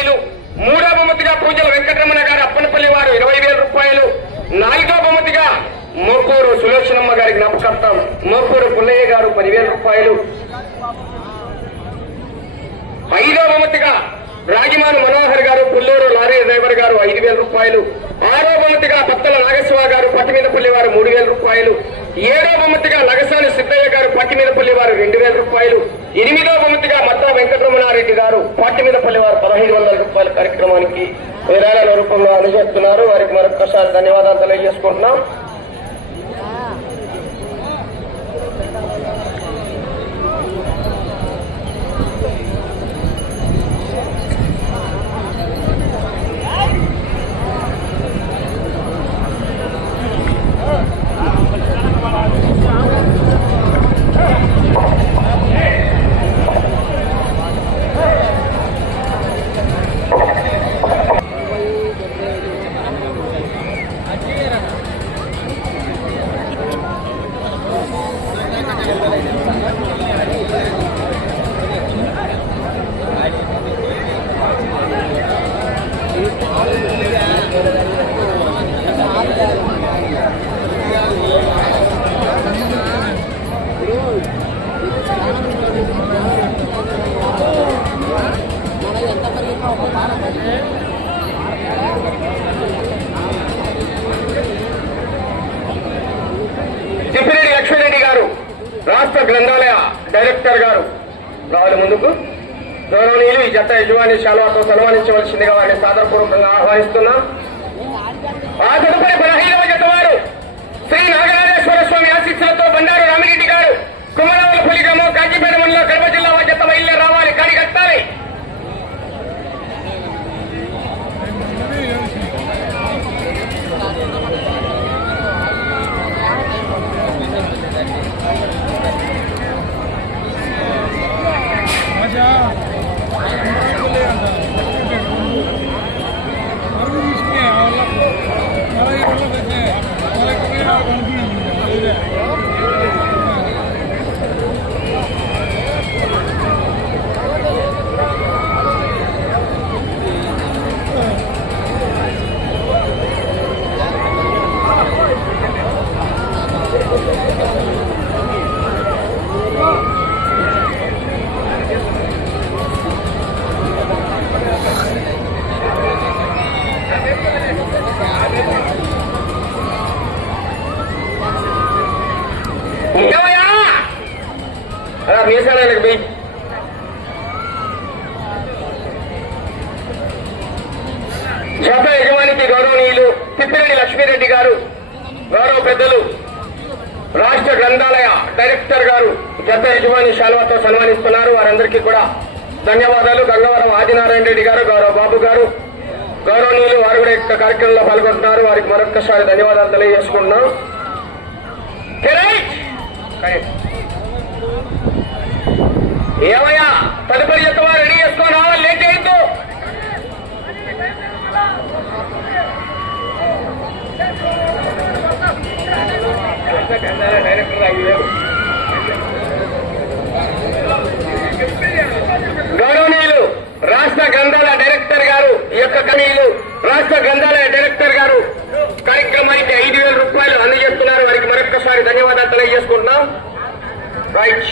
రూపాయలు. మూడో బహుమతిగా పూజల వెంకటరమణ గారు అప్పనపల్లి వారు ఇరవై వేల రూపాయలు. నాలుగో బహుమతిగా మోపూరు సులోచనమ్మ గారి జ్ఞాపకార్థం మోపూరు పుల్లయ్య గారు పదివేల రూపాయలు. ఐదో బహుమతిగా రాగిమాను మనోహర్ గారు పుల్లూరు లారీ డ్రైవర్ గారు ఐదు వేల రూపాయలు. ఆరో బహుమతిగా పత్తల నాగేశ్వర గారు పట్టిమీదపల్లి వారు మూడు వేల రూపాయలు. ఏడో బొమ్మతిగా నగసాని సిద్ధయ్య గారు పట్టిమీదపల్లి వారు రెండు వేల రూపాయలు. ఎనిమిదో బహుమతిగా మత్తా వెంకటరమణారెడ్డి గారు పట్టిమీదపల్లి వారు పదహైదు వందల రూపాయల కార్యక్రమానికి విరాళాల రూపంలో అందజేస్తున్నారు. వారికి మరొకసారి ధన్యవాదాలు తెలియజేసుకుంటున్నాం. శాలువాతో సన్మానించవలసిందిగా వారిని సాదరపూర్వకంగా ఆహ్వానిస్తున్నాం ఆ తదుపరి పదహైదవ జత వారు శ్రీ నాగరాజేశ్వర స్వామి ఆశీస్సులతో బండారు రామిరెడ్డి గారు కుమరవలపల్లి గ్రామం కాజీపేట మండలం కడప జిల్లా వారి జత బయలుదేరి రావాలి కాడి కట్టాలి ఏమయ్యా? అలా మీసాలకు పోయి జత యజమానికి గౌరవనీయులు తిప్పిరెడ్డి లక్ష్మీరెడ్డి గారు గౌరవ పెద్దలు రాష్ట్ర గ్రంథాలయ డైరెక్టర్ గత యజమాని శాల్వాతో సన్మానిస్తున్నారు. వారందరికీ కూడా ధన్యవాదాలు. గంగవరం ఆదినారాయణ రెడ్డి గారు గౌరవ బాబు గారు గౌరవనీయులు వారు కూడా యొక్క కార్యక్రమంలో పాల్గొంటున్నారు. వారికి మరొక్కసారి ధన్యవాదాలు తెలియజేసుకుంటున్నాం. ఏమయ్యా తదుపరి యొక్క వారు రెడీ చేసుకొని రావాలి లేట్ చేయొద్దు. Director right.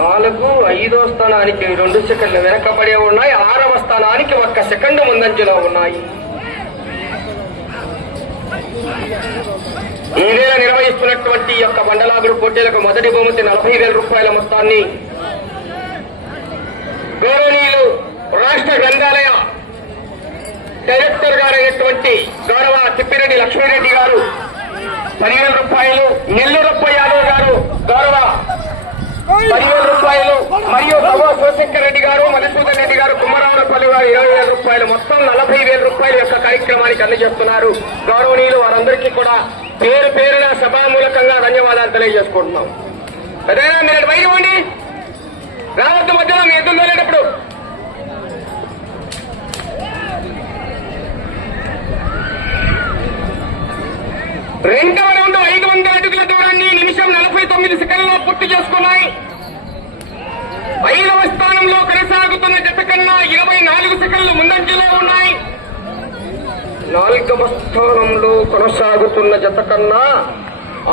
నాలుగు ఐదో స్థానానికి రెండు సెకండ్లు వెనకబడే ఉన్నాయి. ఆరవ స్థానానికి ఒక్క సెకండ్ ముందంజలో ఉన్నాయి. ఈ నెల నిర్వహిస్తున్నటువంటి యొక్క మండలాగుడు పోటీలకు మొదటి బహుమతి నలభై వేల రూపాయల మొత్తాన్ని గౌరవనీయులు రాష్ట్ర గ్రంథాలయ డైరెక్టర్ గారైనటువంటి గౌరవ తిప్పిరెడ్డి లక్ష్మీరెడ్డి గారు పదివేల రూపాయలు నెల్లూరప్ప యాదవ్ గారు గౌరవ పదివేల రూపాయలు మరియు గౌరవ శివశంకర్ రెడ్డి గారు మధుసూదన్ రెడ్డి గారు కుమ్మరావులపల్లి గారు ఇరవై వేల రూపాయలు. మొత్తం నలభై వేల రూపాయల యొక్క కార్యక్రమానికి అందజేస్తున్నారు. గౌరవనీయులు వారందరికీ కూడా పేరు పేరున సభామూలకంగా ధన్యవాదాలు తెలియజేసుకుంటున్నాం. అదేనా మీరు బయట ఇవ్వండి రావద్దు మధ్యలో మీ ఎద్దులు వెళ్ళేటప్పుడు రెండవ తొమ్మిది సెకండ్లో పూర్తి చేసుకున్నాయి. ఐదవ స్థానంలో కొనసాగుతున్న జత కన్నా ఇరవై నాలుగు సెకండ్లు ముందంజలో ఉన్నాయి. నాలుగవ స్థానంలో కొనసాగుతున్న జత కన్నా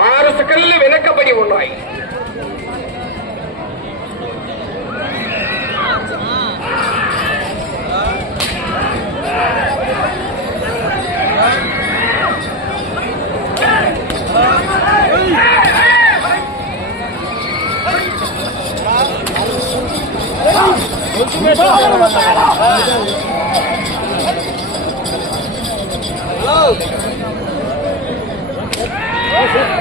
ఆరు సెకండ్లు వెనకబడి ఉన్నాయి. 집중해서 아,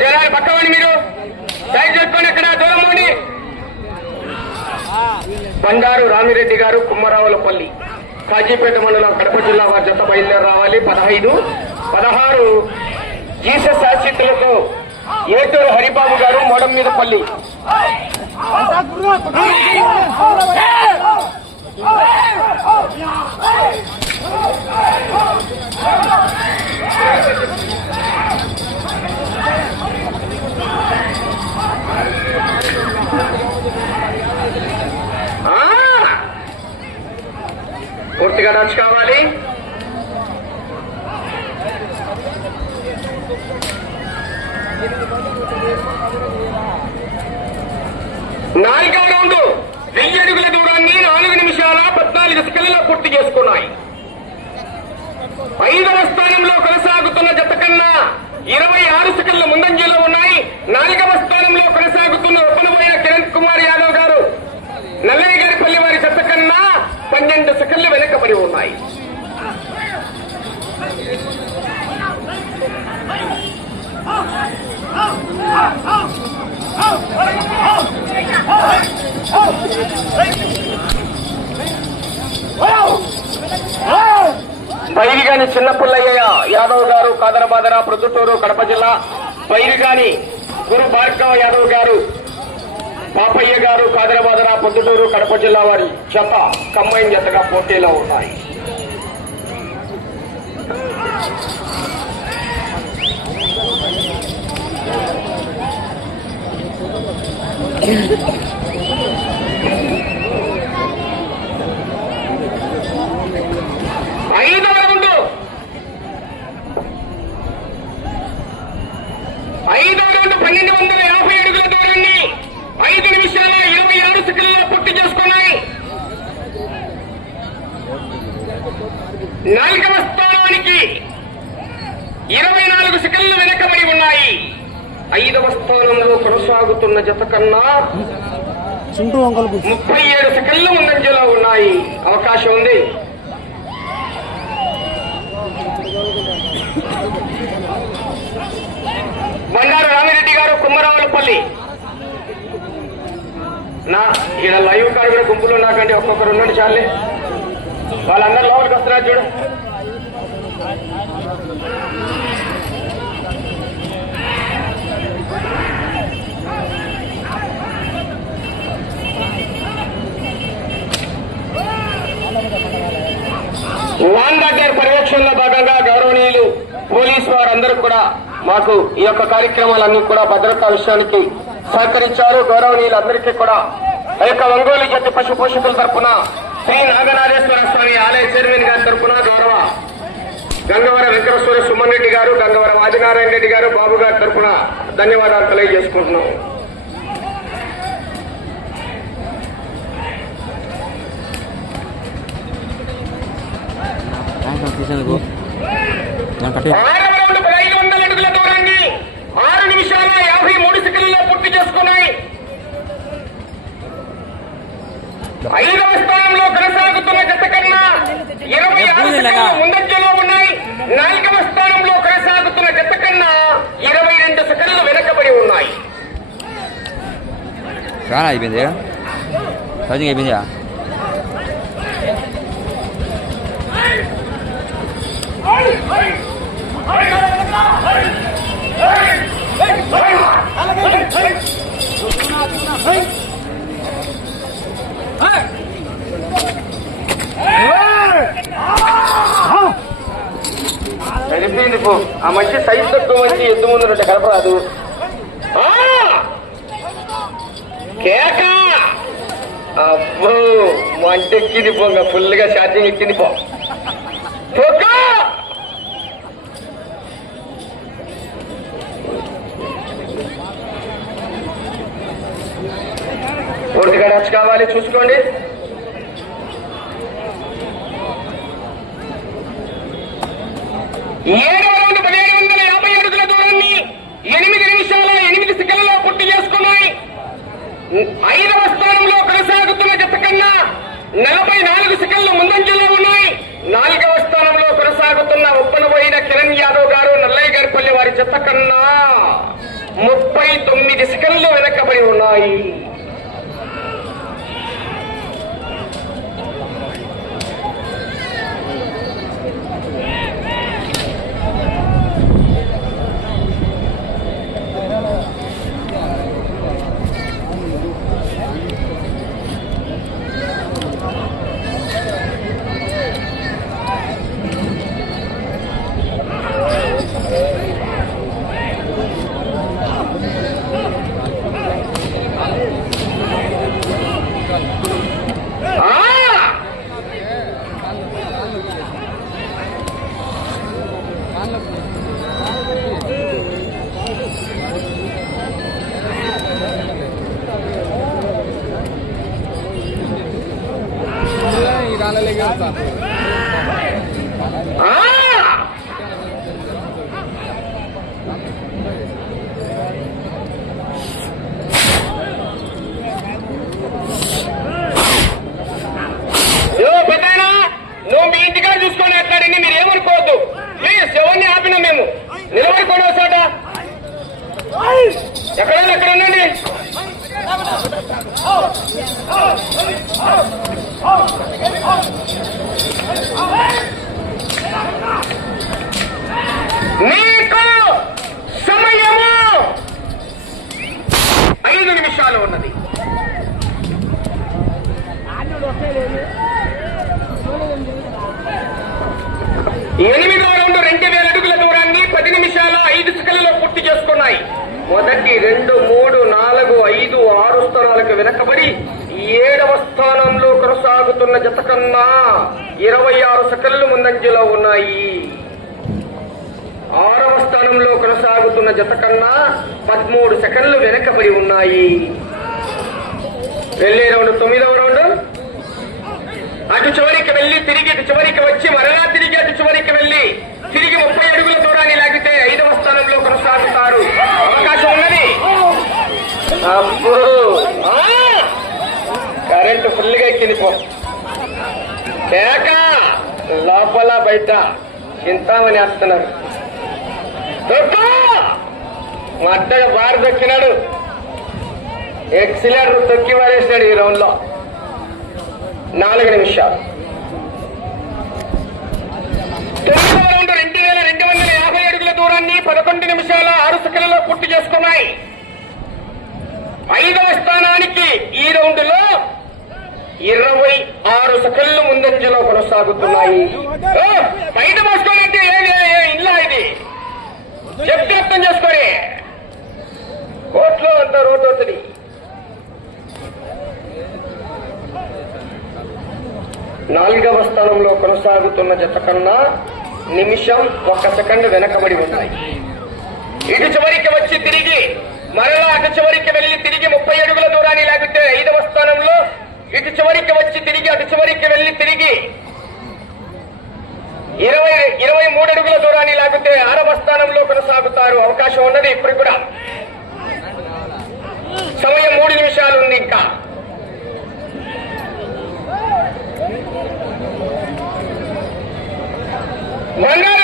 జనాలు పక్కవండి మీరు. సైడ్ చేసుకోండి అక్కడ దూరం బండారు రామిరెడ్డి గారు కుమ్మరావులపల్లి కాజీపేట మండలం కడప జిల్లా వారి జత బయలుదేరి రావాలి. పదహైదు పదహారు. జీసస్ ఆశితులతో ఏటూరు హరిబాబు గారు మోడం మీద పల్లి! పూర్తిగా నడుచుకోవాలి కావాలి నాలుగో రౌండ్ వెయ్యి అడుగుల దూరాన్ని నాలుగు నిమిషాల పద్నాలుగు సెకండ్లలో పూర్తి చేసుకున్నాయి. ఐదవ స్థానంలో కొనసాగుతున్న జత కన్నా ఇరవై ఆరు సెకండ్ల ముందంజలో ఉన్నాయి. నాలుగవ స్థానంలో కొనసాగుతున్న ఒప్పనబోయిన కిరణ్ కుమార్ యాదవ్ గారు. నల్లయ్యగారిపల్లి వారి జత కన్నా పన్నెండు సెకండ్లు వెనకబడి ఉన్నాయి. బైరిగాని చిన్నపుల్లయ్య యాదవ్ గారు కాదరబాదర ప్రొద్దుటూరు కడప జిల్లా. బైరిగాని గురు భార్గవ యాదవ్ గారు పాపయ్య గారు కాదరబాదర పొద్దుటూరు కడప జిల్లా వారి జత కంబైన్ జతగా పోటీలో ఉన్నాయి. ఐదవ రౌండ్ ఐదవ రౌండ్ పన్నెండు వందల యాభై అడుగుల దూరాన్ని ఐదు నిమిషాల ఇరవై ఆరు సెకండ్లలో పూర్తి చేసుకున్నాయి నాలుగవ స్థానానికి ఇరవై నాలుగు సెకండ్లు వెనకబడి ఉన్నాయి ఐదవ స్థానంలో కొనసాగుతున్న జత కన్నా చుంటూ వంకలు ముప్పై ఏడు సెకండ్లు ముందంజలో ఉన్నాయి. అవకాశం ఉంది. బండారు రామిరెడ్డి గారు కుమ్మరావులపల్లి. నా ఈడ లైవ్ కాడ కూడా గుంపులు నాకండి ఒక్కొక్కరు ఉండండి చాలే. వాళ్ళందరూ లోపలికి వస్తున్నారు చూడండి వాన్ దగ్గర పర్యవేక్షణలో భాగంగా గౌరవనీయులు పోలీసు వారందరూ కూడా మాకు ఈ యొక్క కార్యక్రమాలన్నీ కూడా భద్రతా విషయానికి సహకరించారు. గౌరవనీయులందరికీ కూడా ఆ యొక్క ఒంగోలు జట్టు పశు పోషకుల తరఫున శ్రీ నాగనాథేశ్వర స్వామి ఆలయ చైర్మన్ గారి తరఫున గౌరవ గంగవర వెంకటేశ్వర సుమన్ రెడ్డి గారు గంగవర ఆదినారాయణ రెడ్డి గారు బాబు గారి తరఫున ధన్యవాదాలు తెలియజేసుకుంటున్నాం చేసుకున్నాయి. ఐదవ స్థానంలో కొనసాగుతున్న కన్నా ఇరవై ఆరు సెకండ్లు ముందంజలో ఉన్నాయి. నాలుగవ స్థానంలో కొనసాగుతున్న కన్నా ఇరవై రెండు సెకండ్లు వెనకబడి ఉన్నాయి. అయిపోయిందా? సరిపోయింది పో. ఆ మంచి సైజ్ తక్కువ మంచి ఎద్దు ముందు కలపరాదు కేక! అబ్బో మంట ఎక్కింది పోంగ ఫుల్గా ఛార్జింగ్ ఎక్కింది పో. పూర్తిగా నచ్చ కావాలి చూసుకోండి. ఏడవ రౌండ్ పదిహేడు వందల యాభై అడుగుల దూరాన్ని ఎనిమిది నిమిషాల ఎనిమిది సెకండ్లలో పూర్తి చేసుకున్నాయి. ఐదవ స్థానంలో కొనసాగుతున్న జత కన్నా నలభై నాలుగు సెకండ్లు ముందంజలో ఉన్నాయి. నాలుగవ స్థానంలో కొనసాగుతున్న ఒప్పనబోయిన కిరణ్ యాదవ్ గారు నల్లయ్య గారిపల్లి వారి జత కన్నా ముప్పై తొమ్మిది సెకండ్లు వెనకబడి ఉన్నాయి. మొదటి రెండు మూడు నాలుగు ఐదు ఆరు స్థానాలకు వెనకబడి ఏడవ స్థానంలో కొనసాగుతున్న జత కన్నా ఇరవై ఆరు సెకండ్లు ముందంజలో ఉన్నాయి. ఆరవ స్థానంలో కొనసాగుతున్న జత కన్నా పదమూడు సెకండ్లు వెనకబడి ఉన్నాయి. వెళ్ళే రౌండ్ తొమ్మిదవ రౌండ్. అటు చివరికి వెళ్ళి తిరిగి ఇటు చివరికి వచ్చి మరలా తిరిగి అటు చివరికి వెళ్ళి తిరిగి ముప్పై అడుగుల దూరాన్ని లాగితే ఐదవ స్థానంలో కొనసాగుతారు. అవకాశం ఉన్నది. కరెంటు ఫుల్గా గా పో. కేక లోపల బయట చింతామని వేస్తున్నారు దొక్కు! బారు బార్ దొక్కినాడు. ఎక్సిలర్ తొక్కి వారేసినాడు ఈ రౌండ్లో నాలుగు నిమిషాలు. నుండి రెండు వేల రెండు వందల యాభై అడుగుల దూరాన్ని పదకొండు నిమిషాల ఆరు సెకండ్లలో పూర్తి చేసుకున్నాయి. ఐదవ స్థానానికి ఈ రౌండ్లో ఇరవై ఆరు సెకండ్లు ముందంజలో కొనసాగుతున్నాయి. బయట మోసుకోవాలంటే ఏ- ఏ- ఇల్లా ఇది. చెప్తే అర్థం చేసుకోండి కోర్టులో అంత రోడ్డు అవుతుంది నాలుగవ స్థానంలో కొనసాగుతున్న జత కన్నా నిమిషం ఒక్క సెకండ్ వెనకబడి ఉన్నాయి. ఇటు చివరికి వచ్చి తిరిగి మరలా అటు చివరికి వెళ్ళి తిరిగి ముప్పై అడుగుల దూరాన్ని లాగితే ఐదవ స్థానంలో ఇటు చివరికి వచ్చి తిరిగి అటు చివరికి వెళ్ళి తిరిగి ఇరవై ఇరవై మూడు అడుగుల దూరాన్ని లాగితే ఆరవ స్థానంలో కొనసాగుతారు అవకాశం ఉన్నది ఇప్పుడు కూడా. సమయం మూడు నిమిషాలు ఉంది ఇంకా. Venga.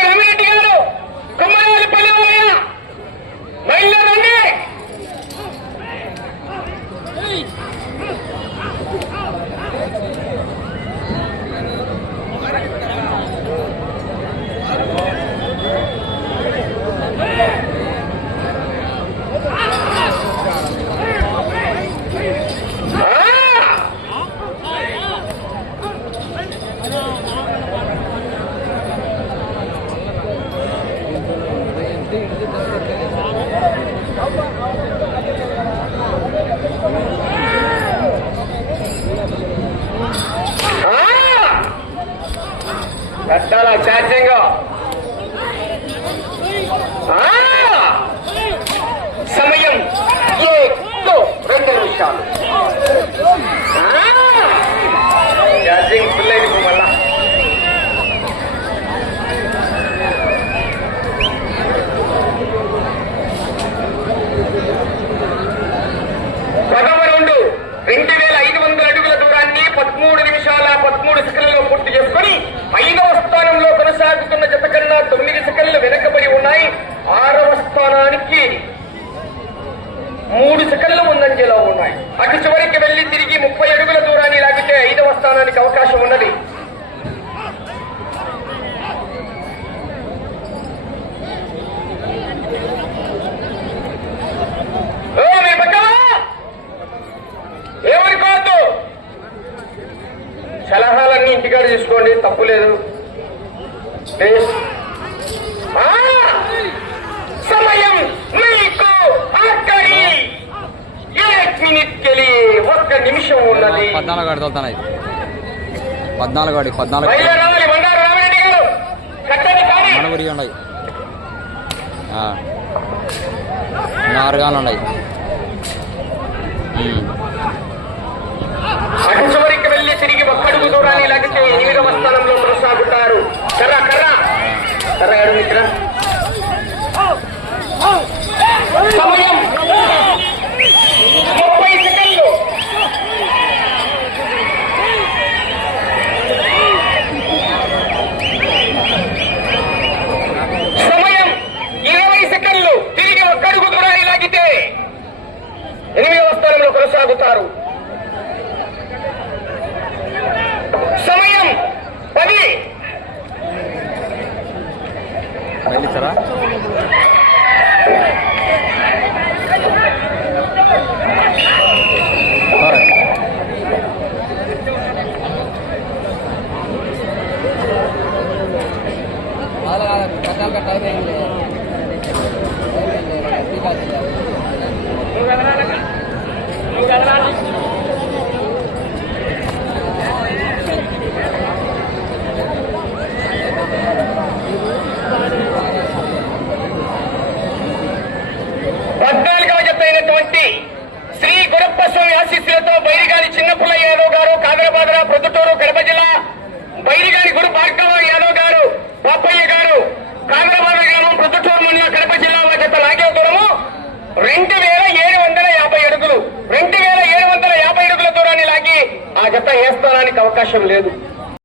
కట్టాల ఛార్జింగ్ సమయం ఏదో రెండు నిమిషాలు ఆ! ఛార్జింగ్ ఫుల్ అయింది మళ్ళా పదవ రౌండ్ రెండు వేల ఐదు వందల అడుగుల దూరాన్ని పదమూడు నిమిషాల పదమూడు సెకండ్లలో పూర్తి చేసుకొని ఐదవ స్థానంలో కొనసాగుతున్న జత కన్నా తొమ్మిది సెకండ్లు వెనకబడి ఉన్నాయి ఆరవ స్థానానికి మూడు సెకండ్లు ముందంజలో ఉన్నాయి అటు చివరికి వెళ్ళి తిరిగి ముప్పై అడుగుల దూరాన్ని లాగితే ఐదవ స్థానానికి అవకాశం ఉన్నది ఓ, మీ పక్కన ఏమనుకోవద్దు సలహాలన్నీ ఇంటికాడ తీసుకోండి తప్పు లేదు ప్లీజ్. ఆ! సమయం మీకు ఆఖరి ఏక్ మినిట్ కెలి ఉన్నది. పద్నాలుగు గాడి తోలుతున్నాయి. పద్నాలుగు గాడి పద్నాలుగు బయలుదేరాలి బండారు రామరెడ్డి గారు. కట్టండి కానీ. మన ఊరి ఉన్నాయి. ఆ. ఆరు గాలు ఉన్నాయి చివరికి వెళ్ళి తిరిగి ఒక్కడుగు దూరాన్ని లాగితే ఎనిమిదవ స్థానంలో కొనసాగుతారు. కర్ర కర్ర. కర్ర ఎడు ఇక్కడ సమయం.